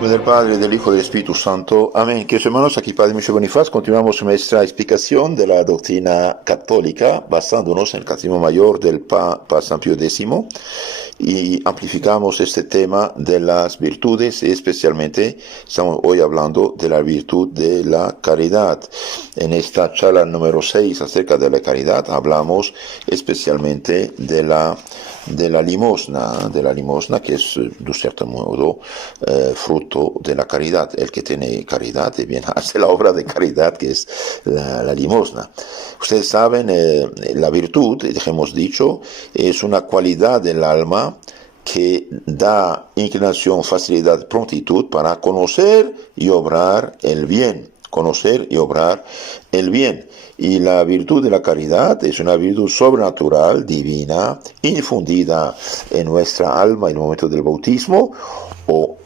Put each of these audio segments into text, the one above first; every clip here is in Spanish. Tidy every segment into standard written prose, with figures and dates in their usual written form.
Del Padre, del Hijo y del Espíritu Santo. Amén. Queridos hermanos, aquí Padre Michel Bonifaz, continuamos nuestra explicación de la doctrina católica, basándonos en el Catecismo Mayor del Papa San Pío X, y amplificamos este tema de las virtudes, y especialmente estamos hoy hablando de la virtud de la caridad. En esta charla número 6 acerca de la caridad hablamos especialmente de la limosna, que es de un cierto modo fruto de la caridad. El que tiene caridad bien hace la obra de caridad, que es la limosna. Ustedes saben, la virtud, hemos dicho, es una cualidad del alma que da inclinación, facilidad, prontitud para conocer y obrar el bien. Conocer y obrar el bien. Y la virtud de la caridad es una virtud sobrenatural, divina, infundida en nuestra alma en el momento del bautismo o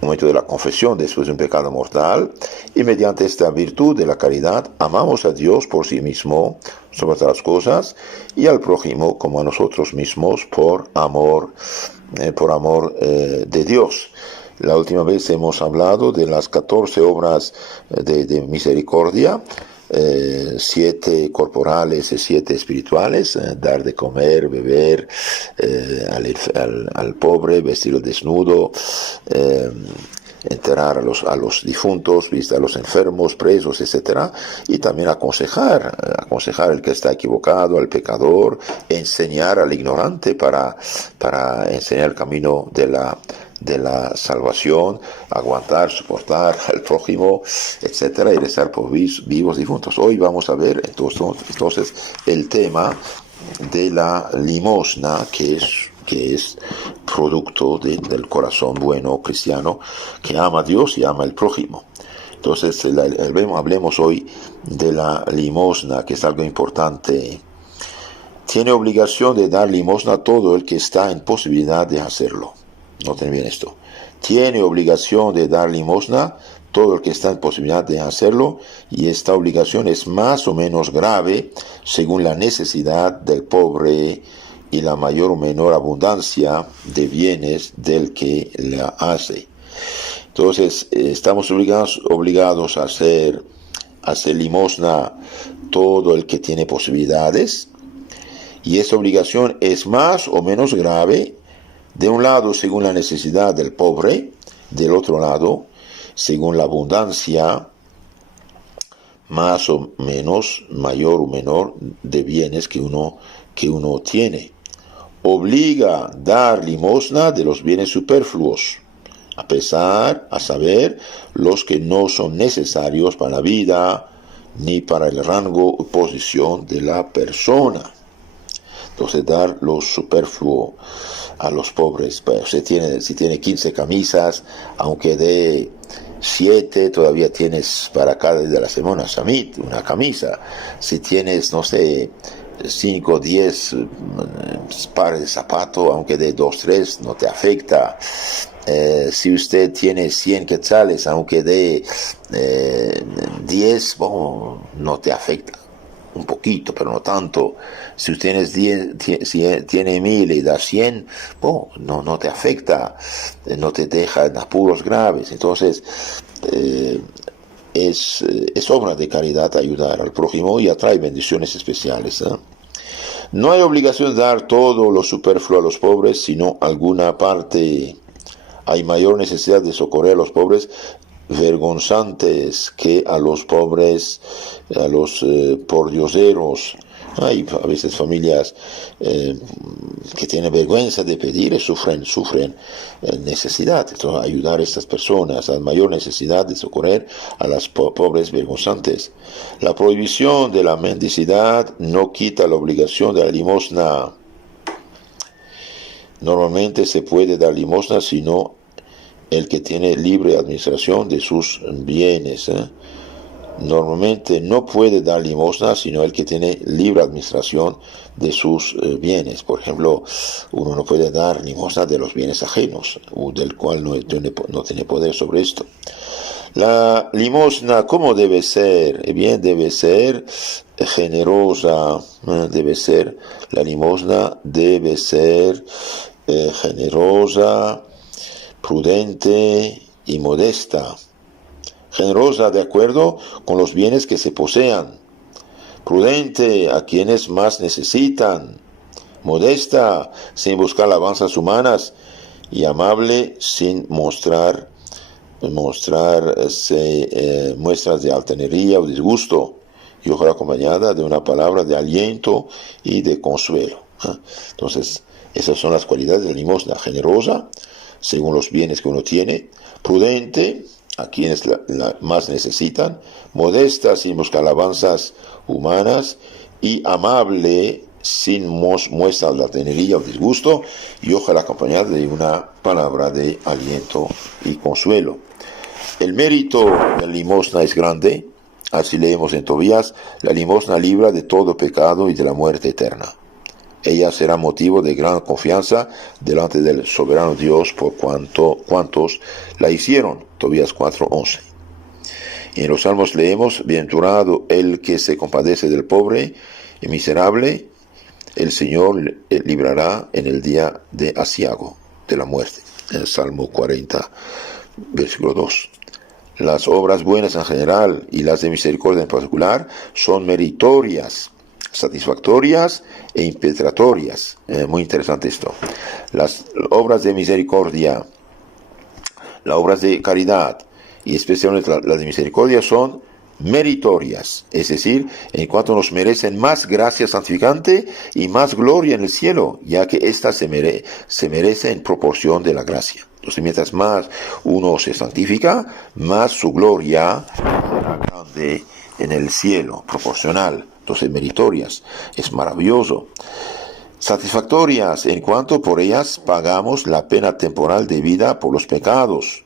momento de la confesión después de un pecado mortal, y mediante esta virtud de la caridad amamos a Dios por sí mismo, sobre todas las cosas, y al prójimo como a nosotros mismos por amor de Dios. La última vez hemos hablado de las 14 obras de misericordia, 7 corporales y 7 espirituales, dar de comer, beber al pobre, vestirlo desnudo, enterrar a los difuntos, visitar a los enfermos, presos, etc. Y también aconsejar al que está equivocado, al pecador, enseñar al ignorante para enseñar el camino de la salvación, aguantar, soportar al prójimo, etcétera, y rezar por vivos difuntos. Hoy vamos a ver entonces el tema de la limosna, que es producto del corazón bueno cristiano que ama a Dios y ama al prójimo. Entonces hablemos hoy de la limosna, que es algo importante. Tiene obligación de dar limosna a todo el que está en posibilidad de hacerlo. Noten bien esto. Tiene obligación de dar limosna todo el que está en posibilidad de hacerlo, y esta obligación es más o menos grave según la necesidad del pobre y la mayor o menor abundancia de bienes del que la hace. Entonces, estamos obligados a hacer limosna todo el que tiene posibilidades, y esa obligación es más o menos grave, de un lado según la necesidad del pobre, del otro lado según la abundancia, más o menos, mayor o menor, de bienes que uno tiene. Obliga a dar limosna de los bienes superfluos, a saber, los que no son necesarios para la vida, ni para el rango o posición de la persona. Entonces, dar lo superfluo a los pobres. Pues, si tiene 15 camisas, aunque dé 7, todavía tienes para cada día de la semana, Samit, una camisa. Si tienes, no sé, 5, 10 pares de zapatos, aunque dé 2, 3, no te afecta. Si usted tiene 100 quetzales, aunque dé 10, bueno, no te afecta. Un poquito, pero no tanto. Si usted tiene 1000 y da 100, no te afecta, no te deja en apuros graves. Entonces, es obra de caridad ayudar al prójimo y atrae bendiciones especiales. No hay obligación de dar todo lo superfluo a los pobres, sino alguna parte. Hay mayor necesidad de socorrer a los pobres vergonzantes que a los pobres, a los pordioseros. Hay a veces familias que tienen vergüenza de pedir y sufren necesidad. Entonces, ayudar a estas personas a mayor necesidad de socorrer a las pobres vergonzantes. La prohibición de la mendicidad no quita la obligación de la limosna. Normalmente se puede dar limosna sino el que tiene libre administración de sus bienes. Normalmente no puede dar limosna sino el que tiene libre administración de sus bienes. Por ejemplo, uno no puede dar limosna de los bienes ajenos, o del cual no tiene poder sobre esto. La limosna, ¿cómo debe ser? Bien, debe ser generosa, la limosna debe ser generosa, prudente, y modesta, generosa de acuerdo con los bienes que se posean, prudente a quienes más necesitan, modesta sin buscar alabanzas humanas y amable sin mostrarse muestras de altanería o disgusto, y ojalá acompañada de una palabra de aliento y de consuelo. Entonces, esas son las cualidades de la limosna: generosa según los bienes que uno tiene, prudente a quienes más necesitan, modesta sin buscar alabanzas humanas y amable sin muestras de altanería o disgusto, y ojalá acompañada de una palabra de aliento y consuelo. El mérito de la limosna es grande. Así leemos en Tobías: la limosna libra de todo pecado y de la muerte eterna. Ella será motivo de gran confianza delante del soberano Dios por cuantos la hicieron. Tobías 4:11. Y en los Salmos leemos: bienaventurado el que se compadece del pobre y miserable, el Señor librará en el día de aciago, de la muerte. En el Salmo 40, versículo 2. Las obras buenas en general y las de misericordia en particular son meritorias, satisfactorias e impetratorias. Muy interesante esto. Las obras de misericordia, las obras de caridad y especialmente las de misericordia son meritorias, es decir, en cuanto nos merecen más gracia santificante y más gloria en el cielo, ya que ésta se merece en proporción de la gracia. Entonces, mientras más uno se santifica, más su gloria será grande en el cielo, proporcional. Entonces, meritorias, es maravilloso. Satisfactorias, en cuanto por ellas pagamos la pena temporal debida por los pecados.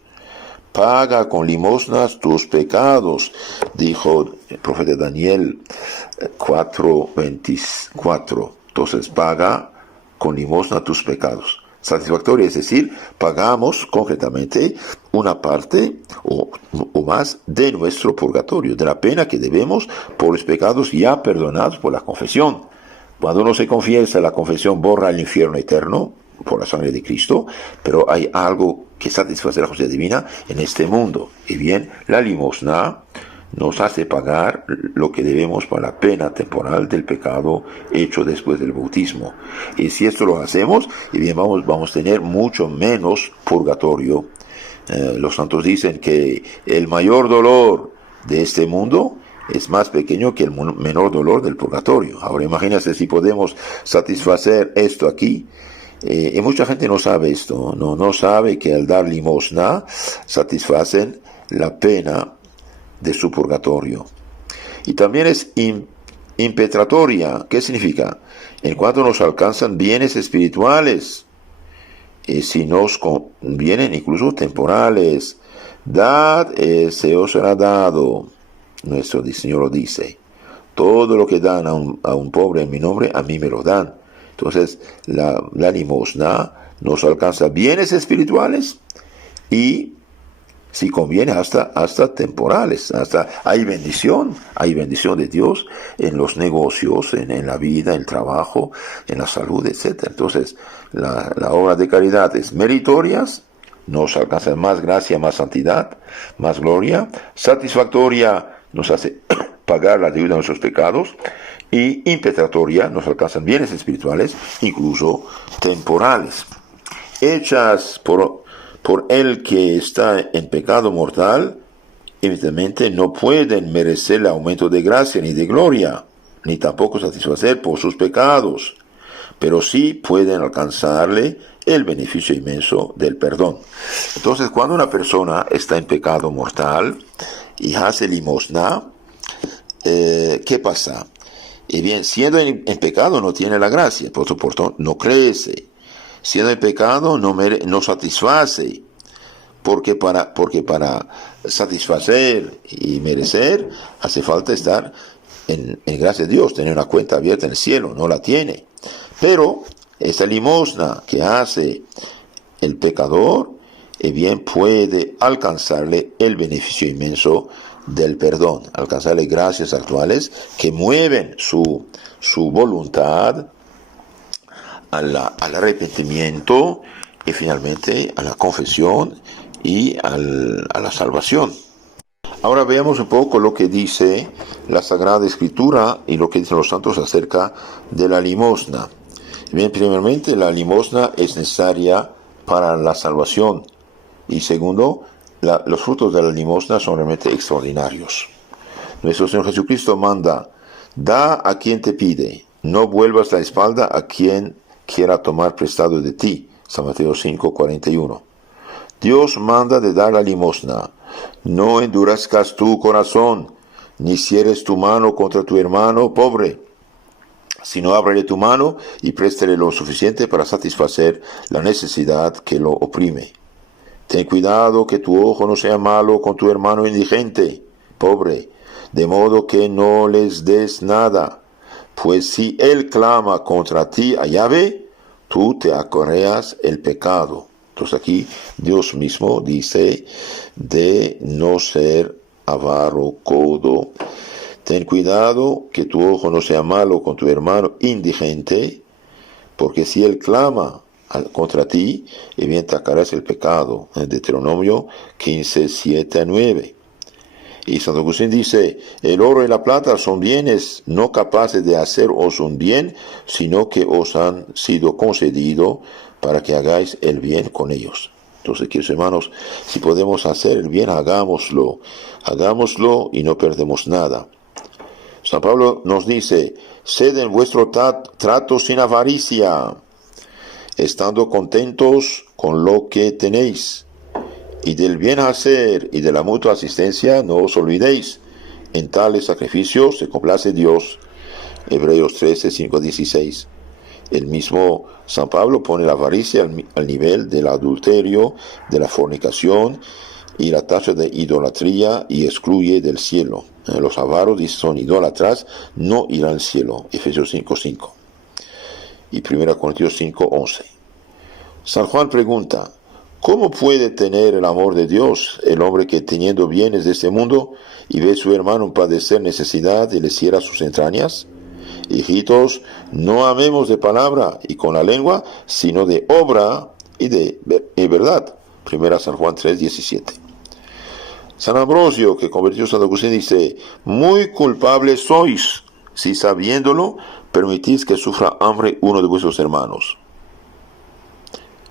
Paga con limosnas tus pecados, dijo el profeta Daniel 4:24. Entonces, paga con limosna tus pecados. Satisfactoria, es decir, pagamos concretamente una parte o más de nuestro purgatorio, de la pena que debemos por los pecados ya perdonados por la confesión. Cuando uno se confiesa, la confesión borra el infierno eterno por la sangre de Cristo, pero hay algo que satisface la justicia divina en este mundo. Y bien, la limosna nos hace pagar lo que debemos por la pena temporal del pecado hecho después del bautismo. Y si esto lo hacemos, y bien, vamos a tener mucho menos purgatorio. Los santos dicen que el mayor dolor de este mundo es más pequeño que el menor dolor del purgatorio. Ahora imagínense si podemos satisfacer esto aquí. Y mucha gente no sabe esto, no sabe que al dar limosna satisfacen la pena de su purgatorio. Y también es impetratoria. ¿Qué significa? En cuanto nos alcanzan bienes espirituales, y si nos convienen incluso temporales, dad, se os será dado. Nuestro Señor lo dice: todo lo que dan a un pobre en mi nombre, a mí me lo dan. Entonces, la limosna nos alcanza bienes espirituales y, si conviene, hasta temporales. Hay bendición de Dios en los negocios, en la vida, en el trabajo, en la salud, etc. Entonces, la obra de caridad es meritorias, nos alcanza más gracia, más santidad, más gloria. Satisfactoria, nos hace pagar la deuda de nuestros pecados. Y impetratoria, nos alcanzan bienes espirituales, incluso temporales. Hechas por el que está en pecado mortal, evidentemente no pueden merecer el aumento de gracia ni de gloria, ni tampoco satisfacer por sus pecados, pero sí pueden alcanzarle el beneficio inmenso del perdón. Entonces, cuando una persona está en pecado mortal y hace limosna, ¿qué pasa? Y bien, siendo en pecado no tiene la gracia, por supuesto, no crece. Siendo en pecado no satisface, porque para satisfacer y merecer hace falta estar en gracia de Dios, tener una cuenta abierta en el cielo, no la tiene. Pero esta limosna que hace el pecador, bien puede alcanzarle el beneficio inmenso del perdón, alcanzarle gracias actuales que mueven su voluntad al arrepentimiento y finalmente a la confesión y a la salvación. Ahora veamos un poco lo que dice la Sagrada Escritura y lo que dicen los santos acerca de la limosna. Bien, primeramente, la limosna es necesaria para la salvación. Y segundo, los frutos de la limosna son realmente extraordinarios. Nuestro Señor Jesucristo manda: da a quien te pide, no vuelvas la espalda a quien quiera tomar prestado de ti. San Mateo 5:41. Dios manda de dar la limosna. No endurezcas tu corazón, ni cierres tu mano contra tu hermano pobre, sino ábrele tu mano y préstale lo suficiente para satisfacer la necesidad que lo oprime. Ten cuidado que tu ojo no sea malo con tu hermano indigente, pobre, de modo que no les des nada, pues si él clama contra ti a Yahvé, tú te acarreas el pecado. Entonces aquí Dios mismo dice de no ser avaro, codo. Ten cuidado que tu ojo no sea malo con tu hermano indigente, porque si él clama contra ti, bien te acarreas el pecado. En Deuteronomio 15:7-9. Y Santo Agustín dice: el oro y la plata son bienes no capaces de haceros un bien, sino que os han sido concedidos para que hagáis el bien con ellos. Entonces, queridos hermanos, si podemos hacer el bien, hagámoslo y no perdemos nada. San Pablo nos dice: sed en vuestro trato sin avaricia, estando contentos con lo que tenéis. Y del bien hacer y de la mutua asistencia no os olvidéis. En tales sacrificios se complace Dios. Hebreos 13:5-16. El mismo San Pablo pone la avaricia al nivel del adulterio, de la fornicación y la tasa de idolatría, y excluye del cielo. Los avaros, dice, son idólatras, no irán al cielo. Efesios 5:5. Y 1 Corintios 5:11. San Juan pregunta: ¿cómo puede tener el amor de Dios el hombre que, teniendo bienes de este mundo, y ve a su hermano padecer necesidad y le cierra sus entrañas? Hijitos, no amemos de palabra y con la lengua, sino de obra y de verdad. 1 San Juan 3:17. San Ambrosio, que convirtió a San Agustín, dice: muy culpables sois, si sabiéndolo permitís que sufra hambre uno de vuestros hermanos.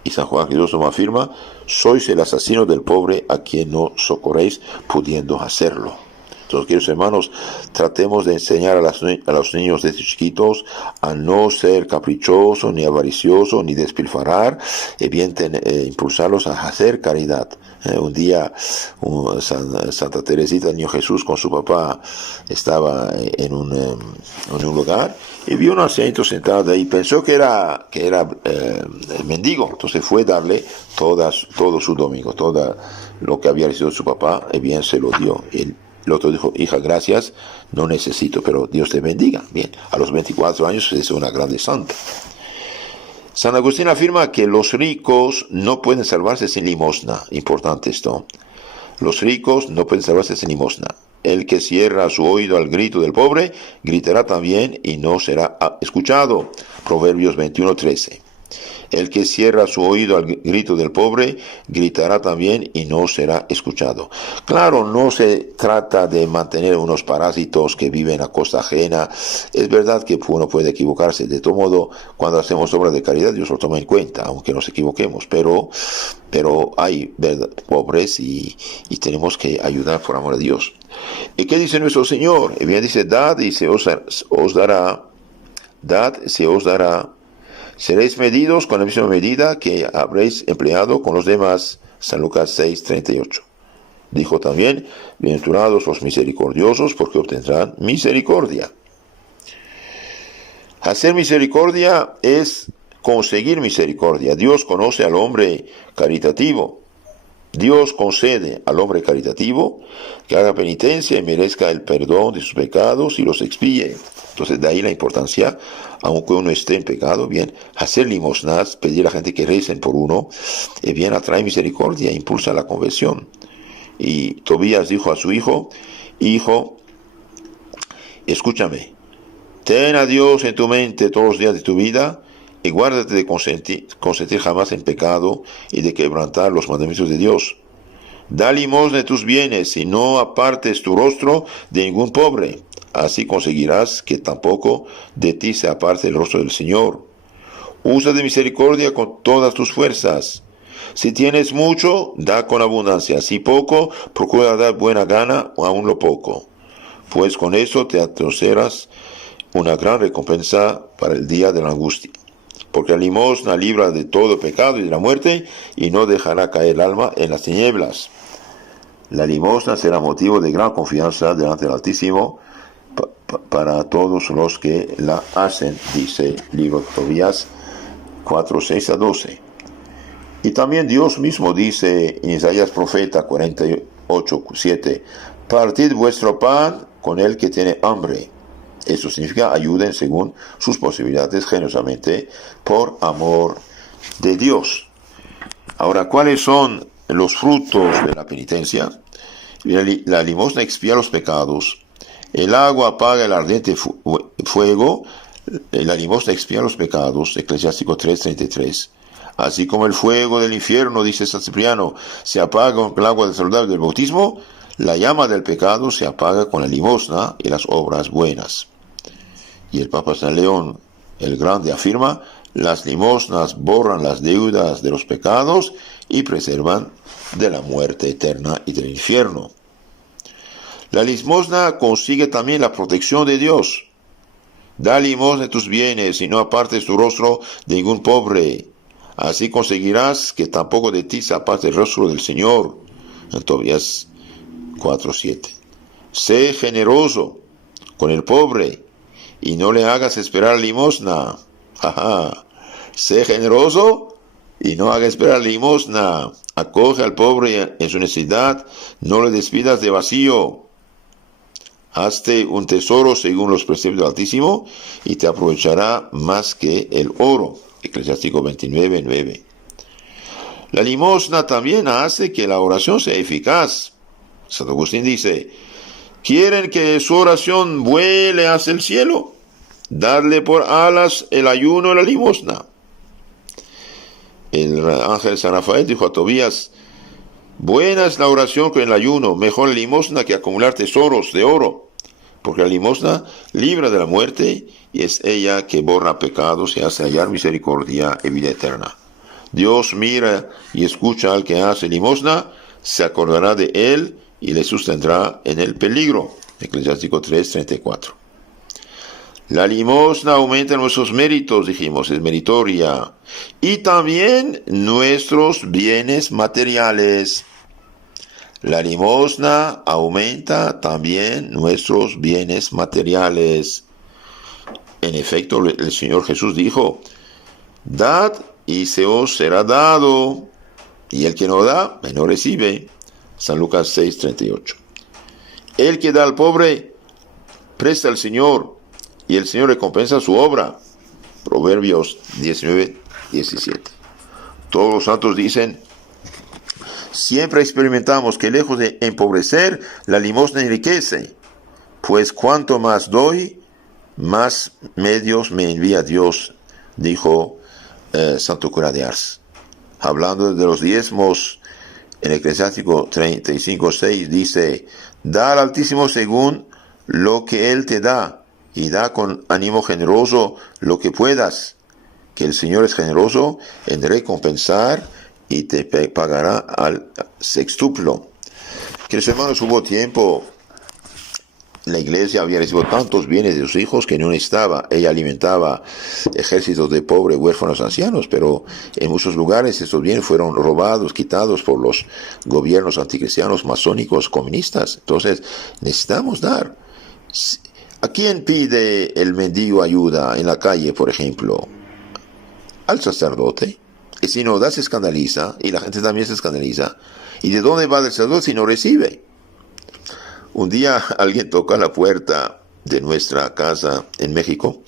Y San Juan Crisóstomo afirma: sois el asesino del pobre a quien no socorréis pudiendo hacerlo. Entonces, queridos hermanos, tratemos de enseñar a los niños desde chiquitos a no ser caprichosos, ni avariciosos, ni despilfarrar, y bien impulsarlos a hacer caridad. Un día Santa Teresita, el Niño Jesús, con su papá estaba en un lugar y vio un ancianito sentado ahí. Pensó que era mendigo. Entonces fue darle todo su domingo, todo lo que había recibido de su papá, y bien se lo dio. El otro dijo: hija, gracias, no necesito, pero Dios te bendiga. Bien, a los 24 años es una grande santa. San Agustín afirma que los ricos no pueden salvarse sin limosna. Importante esto. Los ricos no pueden salvarse sin limosna. El que cierra su oído al grito del pobre, gritará también y no será escuchado. Proverbios 21:13. El que cierra su oído al grito del pobre, gritará también y no será escuchado. Claro, no se trata de mantener unos parásitos que viven a costa ajena. Es verdad que uno puede equivocarse. De todo modo, cuando hacemos obras de caridad, Dios lo toma en cuenta, aunque nos equivoquemos. Pero hay pobres y tenemos que ayudar por amor a Dios. ¿Y qué dice nuestro Señor? Bien, dice: dad y se os dará. Dad, se os dará. Seréis medidos con la misma medida que habréis empleado con los demás. San Lucas 6:38. Dijo también: bienaventurados los misericordiosos, porque obtendrán misericordia. Hacer misericordia es conseguir misericordia. Dios conoce al hombre caritativo. Dios concede al hombre caritativo que haga penitencia y merezca el perdón de sus pecados y los expíe. Entonces, de ahí la importancia, aunque uno esté en pecado, bien, hacer limosnas, pedir a la gente que recen por uno, bien, atrae misericordia, impulsa la conversión. Y Tobías dijo a su hijo: hijo, escúchame, ten a Dios en tu mente todos los días de tu vida, y guárdate de consentir jamás en pecado y de quebrantar los mandamientos de Dios. Da limosna de tus bienes y no apartes tu rostro de ningún pobre. Así conseguirás que tampoco de ti se aparte el rostro del Señor. Usa de misericordia con todas tus fuerzas. Si tienes mucho, da con abundancia. Si poco, procura dar buena gana aun lo poco. Pues con eso te atesorarás una gran recompensa para el día de la angustia. Porque la limosna libra de todo pecado y de la muerte, y no dejará caer el alma en las tinieblas. La limosna será motivo de gran confianza delante del Altísimo para todos los que la hacen, dice el libro de Tobías 4, 6 a 12. Y también Dios mismo dice en Isaías profeta 48, 7, partid vuestro pan con el que tiene hambre. Eso significa ayuden según sus posibilidades generosamente por amor de Dios. Ahora, ¿cuáles son los frutos de la penitencia? La limosna expía los pecados. El agua apaga el ardiente fuego. La limosna expía los pecados. Eclesiástico 3:33. Así como el fuego del infierno, dice San Cipriano, se apaga con el agua del saludable del bautismo, la llama del pecado se apaga con la limosna y las obras buenas. Y el Papa San León el Grande afirma, las limosnas borran las deudas de los pecados y preservan de la muerte eterna y del infierno. La limosna consigue también la protección de Dios. Da limosna de tus bienes y no apartes tu rostro de ningún pobre. Así conseguirás que tampoco de ti se aparte el rostro del Señor. En Tobías 4:7. Sé generoso con el pobre y no le hagas esperar limosna. Sé generoso y no hagas esperar limosna. Acoge al pobre en su necesidad, no le despidas de vacío. Hazte un tesoro según los preceptos del Altísimo y te aprovechará más que el oro. Eclesiástico 29:9. La limosna también hace que la oración sea eficaz. Santo Agustín dice, ¿quieren que su oración vuele hacia el cielo? Darle por alas el ayuno y la limosna. El ángel San Rafael dijo a Tobías, buena es la oración con el ayuno, mejor la limosna que acumular tesoros de oro, porque la limosna libra de la muerte y es ella que borra pecados y hace hallar misericordia y vida eterna. Dios mira y escucha al que hace limosna, se acordará de él y le sustendrá en el peligro. Eclesiástico 3:34. La limosna aumenta nuestros méritos, dijimos, es meritoria. Y también nuestros bienes materiales. La limosna aumenta también nuestros bienes materiales. En efecto, el Señor Jesús dijo, dad y se os será dado, y el que no da, no recibe. San Lucas 6:38. El que da al pobre, presta al Señor, y el Señor recompensa su obra. Proverbios 19:17. Todos los santos dicen, siempre experimentamos que lejos de empobrecer, la limosna enriquece, pues cuanto más doy, más medios me envía Dios, dijo Santo Cura de Ars. Hablando de los diezmos, en Eclesiástico 35:6 dice, da al Altísimo según lo que Él te da, y da con ánimo generoso lo que puedas, que el Señor es generoso en recompensar y te pagará al sextuplo. Queridos hermanos, hubo tiempo, la iglesia había recibido tantos bienes de sus hijos que no necesitaba. Ella alimentaba ejércitos de pobres, huérfanos, ancianos, pero en muchos lugares estos bienes fueron robados, quitados por los gobiernos anticristianos, masónicos, comunistas. Entonces, necesitamos dar. ¿A quién pide el mendigo ayuda en la calle, por ejemplo? Al sacerdote. Y si no da, se escandaliza, y la gente también se escandaliza. ¿Y de dónde va el sacerdote si no recibe? Un día alguien tocó a la puerta de nuestra casa en México.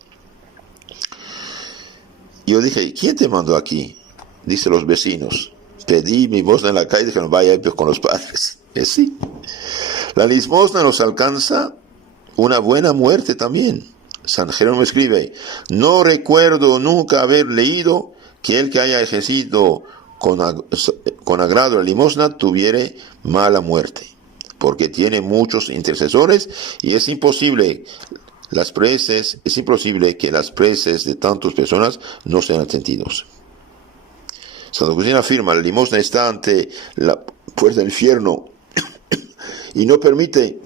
Y yo dije, ¿quién te mandó aquí? Dice los vecinos. Pedí mi limosna en la calle, que no vaya con los padres. Es sí. La limosna nos alcanza una buena muerte también. San Jerónimo escribe, no recuerdo nunca haber leído que el que haya ejercido con agrado la limosna tuviere mala muerte, porque tiene muchos intercesores y es imposible que las preces de tantas personas no sean atendidos. Santo Agustín afirma: la limosna está ante la puerta del infierno y no permite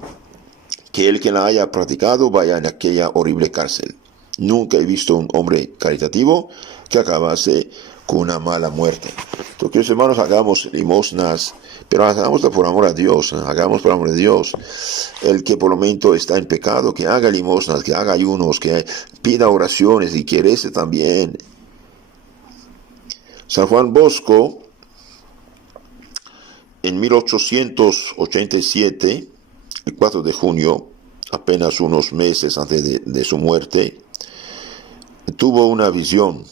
que el que la haya practicado vaya en aquella horrible cárcel. Nunca he visto un hombre caritativo que acabase con una mala muerte. Entonces, queridos hermanos, hagamos limosnas, pero hagámoslo por amor a Dios, hagamos por amor de Dios. El que por el momento está en pecado, que haga limosnas, que haga ayunos, que pida oraciones y que rece también. San Juan Bosco, en 1887, el 4 de junio, apenas unos meses antes de su muerte, tuvo una visión.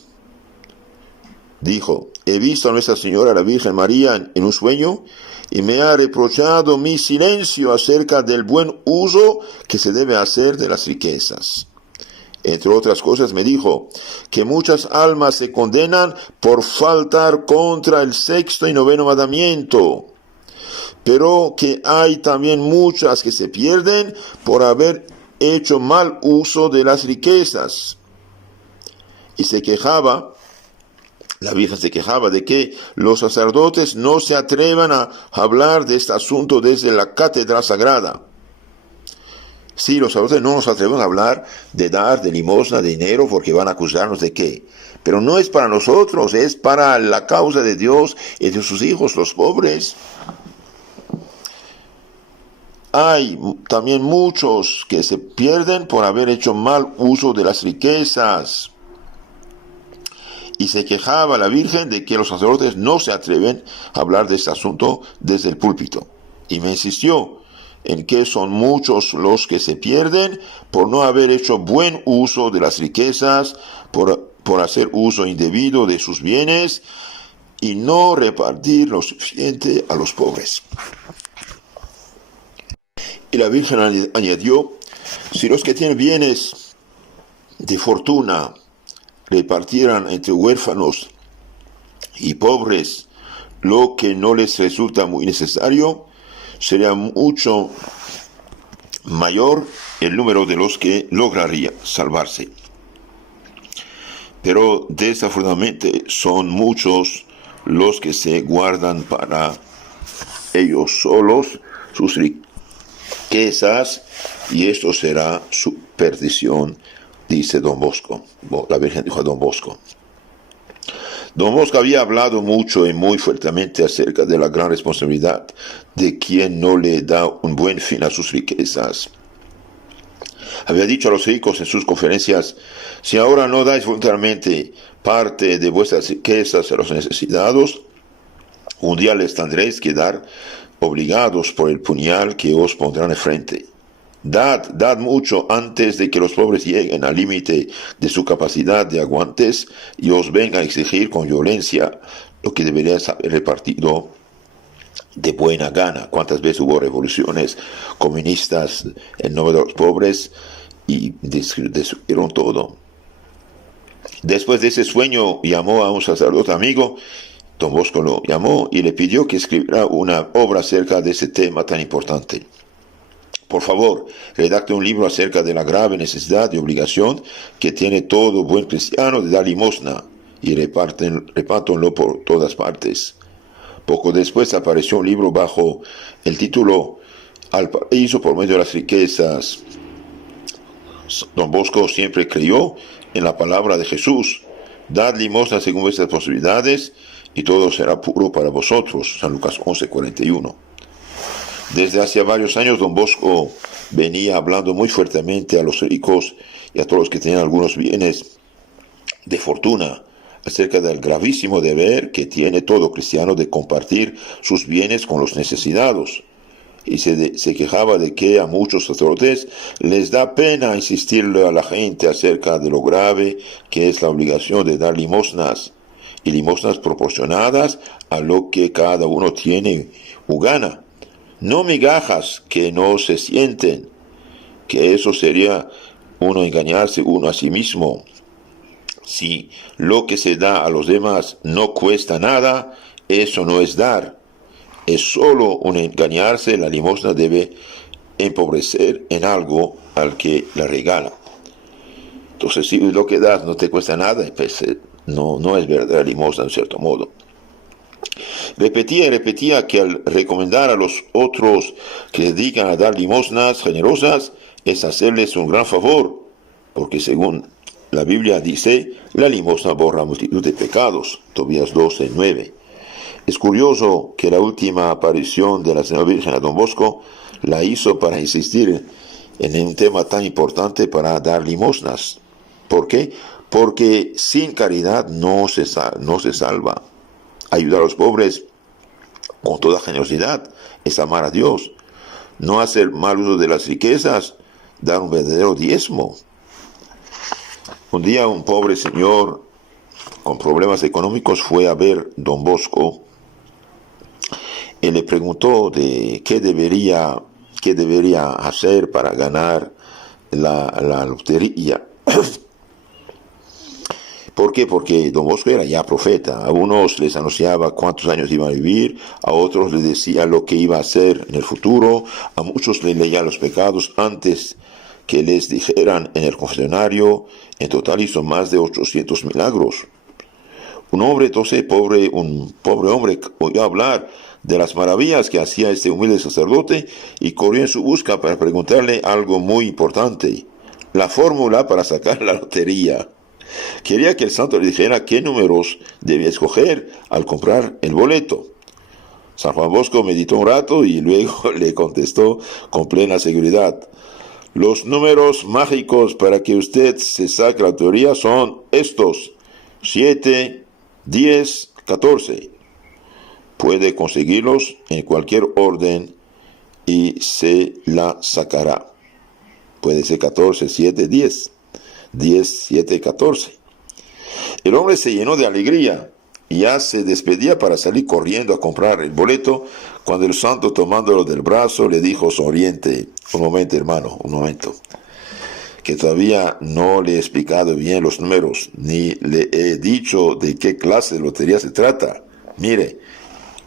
Dijo: he visto a Nuestra Señora, la Virgen María, en un sueño, y me ha reprochado mi silencio acerca del buen uso que se debe hacer de las riquezas. Entre otras cosas me dijo que muchas almas se condenan por faltar contra el 6º y 9º mandamiento, pero que hay también muchas que se pierden por haber hecho mal uso de las riquezas. Y la Virgen se quejaba de que los sacerdotes no se atrevan a hablar de este asunto desde la cátedra sagrada. Sí, los sacerdotes no nos atreven a hablar de dar, de limosna, de dinero, porque van a acusarnos de qué. Pero no es para nosotros, es para la causa de Dios y de sus hijos, los pobres. Hay también muchos que se pierden por haber hecho mal uso de las riquezas. Y se quejaba la Virgen de que los sacerdotes no se atreven a hablar de este asunto desde el púlpito. Y me insistió en que son muchos los que se pierden por no haber hecho buen uso de las riquezas, por hacer uso indebido de sus bienes y no repartir lo suficiente a los pobres. Y la Virgen añadió: si los que tienen bienes de fortuna repartieran entre huérfanos y pobres lo que no les resulta muy necesario, sería mucho mayor el número de los que lograría salvarse. Pero desafortunadamente son muchos los que se guardan para ellos solos sus riquezas, y esto será su perdición, dice Don Bosco. La Virgen dijo a Don Bosco. Don Bosco había hablado mucho y muy fuertemente acerca de la gran responsabilidad de quien no le da un buen fin a sus riquezas. Había dicho a los ricos en sus conferencias: si ahora no dais voluntariamente parte de vuestras riquezas a los necesitados, un día les tendréis que dar obligados por el puñal que os pondrán enfrente. Dad mucho antes de que los pobres lleguen al límite de su capacidad de aguantes y os vengan a exigir con violencia lo que deberíais haber repartido de buena gana. ¿Cuántas veces hubo revoluciones comunistas en nombre de los pobres y destruyeron todo? Después de ese sueño llamó a un sacerdote amigo. Don Bosco lo llamó y le pidió que escribiera una obra acerca de ese tema tan importante. Por favor, redacte un libro acerca de la grave necesidad y obligación que tiene todo buen cristiano de dar limosna, y repártanlo por todas partes. Poco después apareció un libro bajo el título Al paraíso por medio de las riquezas. Don Bosco siempre creyó en la palabra de Jesús: dad limosna según vuestras posibilidades y todo será puro para vosotros. San Lucas 11:41. Desde hace varios años Don Bosco venía hablando muy fuertemente a los ricos y a todos los que tenían algunos bienes de fortuna acerca del gravísimo deber que tiene todo cristiano de compartir sus bienes con los necesitados. Y se quejaba de que a muchos sacerdotes les da pena insistirle a la gente acerca de lo grave que es la obligación de dar limosnas, y limosnas proporcionadas a lo que cada uno tiene o gana. No migajas que no se sienten, que eso sería uno engañarse uno a sí mismo. Si lo que se da a los demás no cuesta nada, eso no es dar, es solo un engañarse. La limosna debe empobrecer en algo al que la regala. Entonces, si lo que das no te cuesta nada, pues no es verdadera limosna en cierto modo. Repetía y repetía que al recomendar a los otros que se dedican a dar limosnas generosas es hacerles un gran favor, porque según la Biblia dice, la limosna borra multitud de pecados, Tobías 12:9. Es curioso que la última aparición de la Señora Virgen a Don Bosco la hizo para insistir en un tema tan importante para dar limosnas. ¿Por qué? Porque sin caridad no se salva. Ayudar a los pobres con toda generosidad es amar a Dios. No hacer mal uso de las riquezas, dar un verdadero diezmo. Un día un pobre señor con problemas económicos fue a ver Don Bosco y le preguntó de qué debería hacer para ganar la lotería. ¿Por qué? Porque Don Bosco era ya profeta. A unos les anunciaba cuántos años iban a vivir, a otros les decía lo que iba a hacer en el futuro, a muchos les leía los pecados antes que les dijeran en el confesionario. En total hizo más de 800 milagros. Un hombre, entonces, un pobre hombre, oyó hablar de las maravillas que hacía este humilde sacerdote y corrió en su busca para preguntarle algo muy importante: la fórmula para sacar la lotería. Quería que el santo le dijera qué números debía escoger al comprar el boleto. San Juan Bosco meditó un rato y luego le contestó con plena seguridad: los números mágicos para que usted se saque la lotería son estos: 7, 10, 14. Puede conseguirlos en cualquier orden y se la sacará. Puede ser 14, 7, 10. 10, 7, 14. El hombre se llenó de alegría y ya se despedía para salir corriendo a comprar el boleto, cuando el santo, tomándolo del brazo, le dijo sonriente: un momento, hermano, un momento, que todavía no le he explicado bien los números, ni le he dicho de qué clase de lotería se trata. Mire,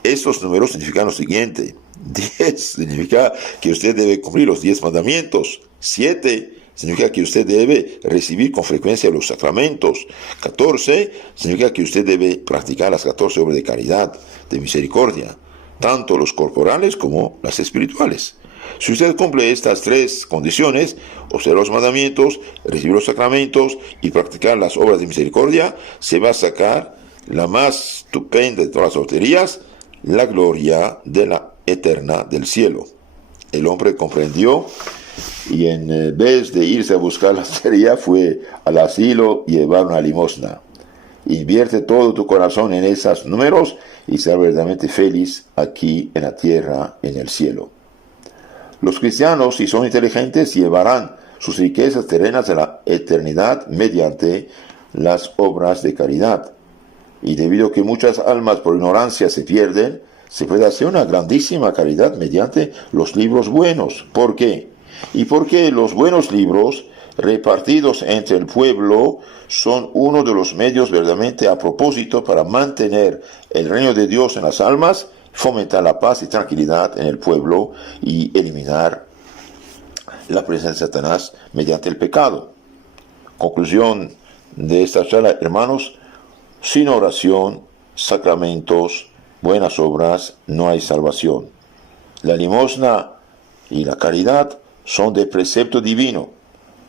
estos números significan lo siguiente: 10 significa que usted debe cumplir los 10 mandamientos. 7 significa que usted debe recibir con frecuencia los sacramentos. 14 significa que usted debe practicar las 14 obras de caridad, de misericordia, tanto los corporales como las espirituales. Si usted cumple estas 3 condiciones, observar los mandamientos, recibir los sacramentos y practicar las obras de misericordia, se va a sacar la más estupenda de todas las loterías, la gloria de la eterna del cielo. El hombre comprendió y en vez de irse a buscar la lotería, fue al asilo y llevar una limosna. Invierte todo tu corazón en esos números y serás verdaderamente feliz aquí en la tierra, en el cielo. Los cristianos, si son inteligentes, llevarán sus riquezas terrenas a la eternidad mediante las obras de caridad. Y debido a que muchas almas por ignorancia se pierden, se puede hacer una grandísima caridad mediante los libros buenos. ¿Por qué? Y porque los buenos libros repartidos entre el pueblo son uno de los medios verdaderamente a propósito para mantener el reino de Dios en las almas, fomentar la paz y tranquilidad en el pueblo y eliminar la presencia de Satanás mediante el pecado. Conclusión de esta charla, hermanos: sin oración, sacramentos, buenas obras, no hay salvación. La limosna y la caridad son de precepto divino.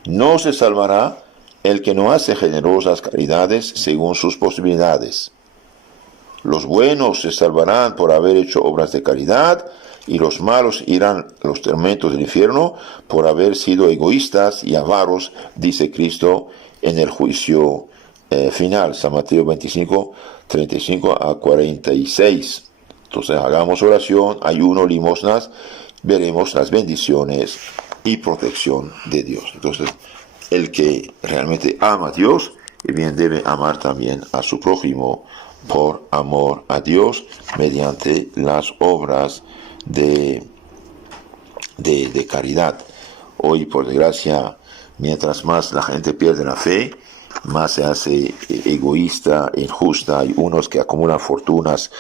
No se salvará el que no hace generosas caridades según sus posibilidades. Los buenos se salvarán por haber hecho obras de caridad, y los malos irán a los tormentos del infierno por haber sido egoístas y avaros, dice Cristo en el juicio final, San Mateo 25, 35 a 46. Entonces hagamos oración, ayuno, limosnas, veremos las bendiciones y protección de Dios. Entonces, el que realmente ama a Dios, bien debe amar también a su prójimo por amor a Dios mediante las obras de caridad. Hoy, por desgracia, mientras más la gente pierde la fe, más se hace egoísta, injusta. Hay unos que acumulan fortunas,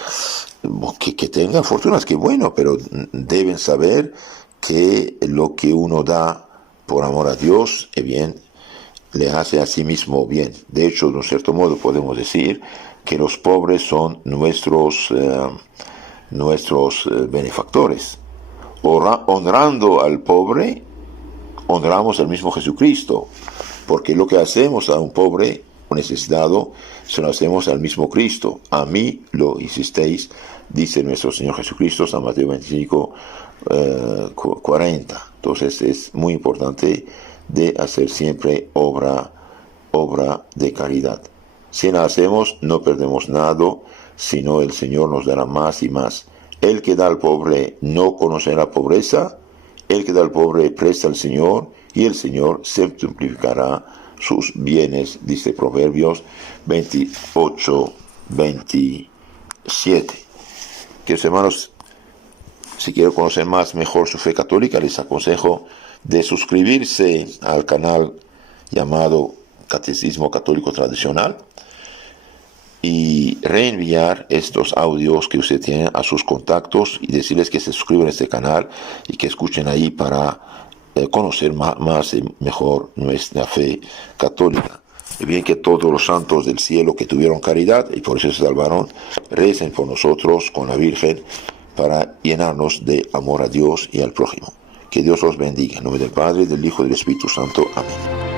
que tengan fortunas, que bueno, pero deben saber que lo que uno da por amor a Dios, bien, le hace a sí mismo bien. De hecho, de un cierto modo podemos decir que los pobres son nuestros benefactores. Honrando al pobre, honramos al mismo Jesucristo, porque lo que hacemos a un pobre o necesitado, se lo hacemos al mismo Cristo. A mí lo hicisteis, dice nuestro Señor Jesucristo, San Mateo 25, 40. Entonces es muy importante de hacer siempre obra de caridad. Si la hacemos, no perdemos nada, sino el Señor nos dará más y más. El que da al pobre no conocerá pobreza, el que da al pobre presta al Señor, y el Señor simplificará sus bienes, dice Proverbios 28, 27. Que hermanos, si quieren conocer más mejor su fe católica, les aconsejo de suscribirse al canal llamado Catecismo Católico Tradicional y reenviar estos audios que usted tiene a sus contactos y decirles que se suscriban a este canal y que escuchen ahí para conocer más y mejor nuestra fe católica. Y bien, que todos los santos del cielo que tuvieron caridad y por eso se salvaron, recen por nosotros con la Virgen para llenarnos de amor a Dios y al prójimo. Que Dios los bendiga. En nombre del Padre, del Hijo y del Espíritu Santo. Amén.